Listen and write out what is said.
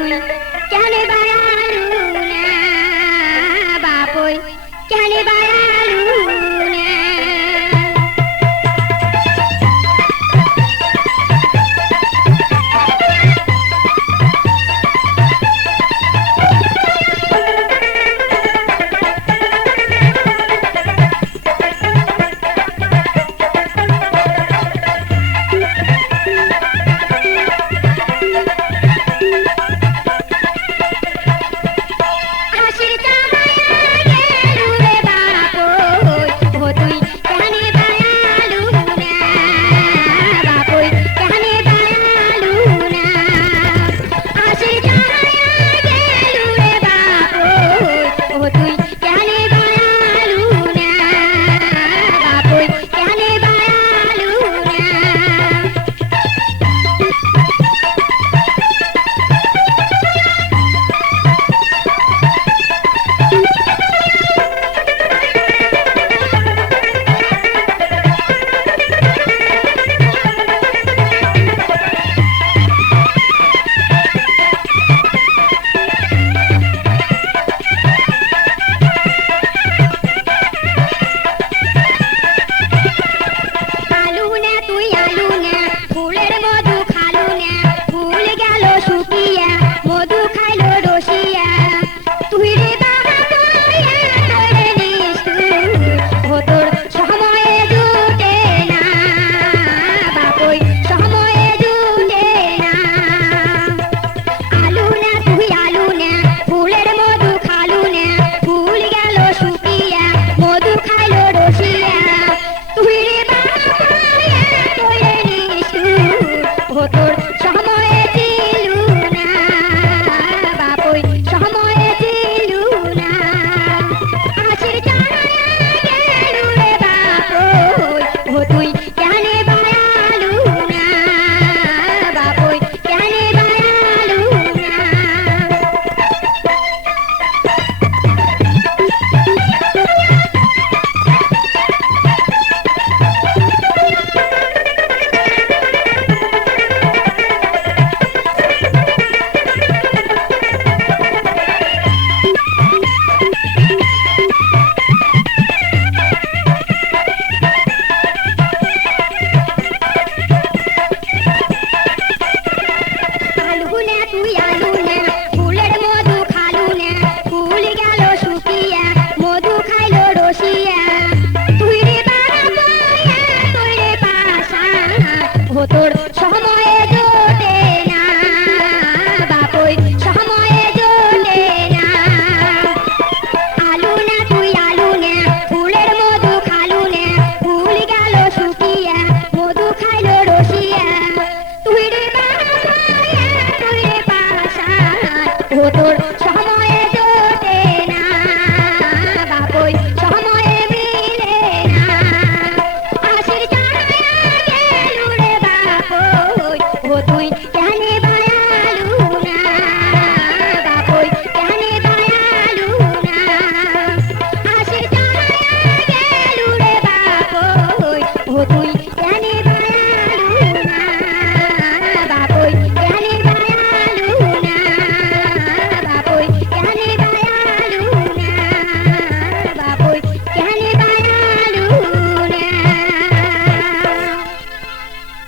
দুলন চলে todo. দেখো তুই